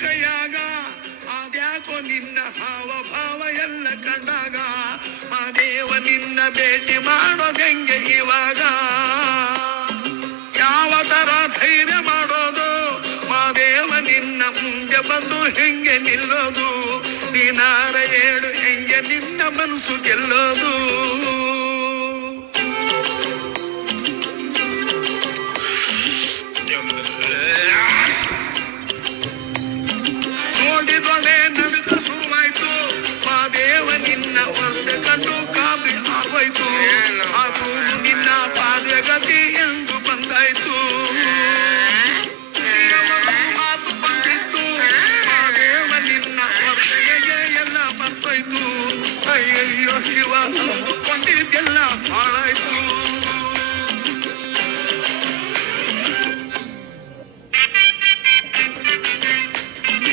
ಕೈಯಾಗ ಅದ್ಯಾಕೋ ನಿನ್ನ ಹಾವ ಭಾವ ಎಲ್ಲ ಕಂಡಾಗ ಆ ದೇವ ನಿನ್ನ ಭೇಟಿ ಮಾಡೋದೆಂಗೆ ಇವಾಗ ಯಾವ ತರ ಧೈರ್ಯ ಮಾಡೋದು ಮಾದೇವ ನಿನ್ನ ಮುಂದೆ ಬಂದು ಹೆಂಗೆ ನಿಲ್ಲೋದು ನೀನಾರ ಹೇಳು ಹೆಂಗೆ ನಿನ್ನ ಮನಸ್ಸು ಗೆಲ್ಲೋದು ನೋಡಿದೊಡೆ ನಡುಕ ಶುರುವಾಯ್ತು ಮಾದೇವ ನಿನ್ನ ವರ್ಷ ಕಂಡು ಕಾಬಿ ಆಗೋಯ್ತು ಅದು ನಿನ್ನ ಪಾದಗತಿ ಎಂದು ಬಂದಾಯ್ತು ಮಾತು ಬಂದಿತ್ತು ಮಾದೇವ ನಿನ್ನ ವರ್ಷಗೆ ಎಲ್ಲ ಬರ್ತೋಯ್ತು ಅಯ್ಯಯ್ಯೋ ಶಿವ ಅಂದುಕೊಂಡಿದ್ದೆಲ್ಲ ಬಾಳ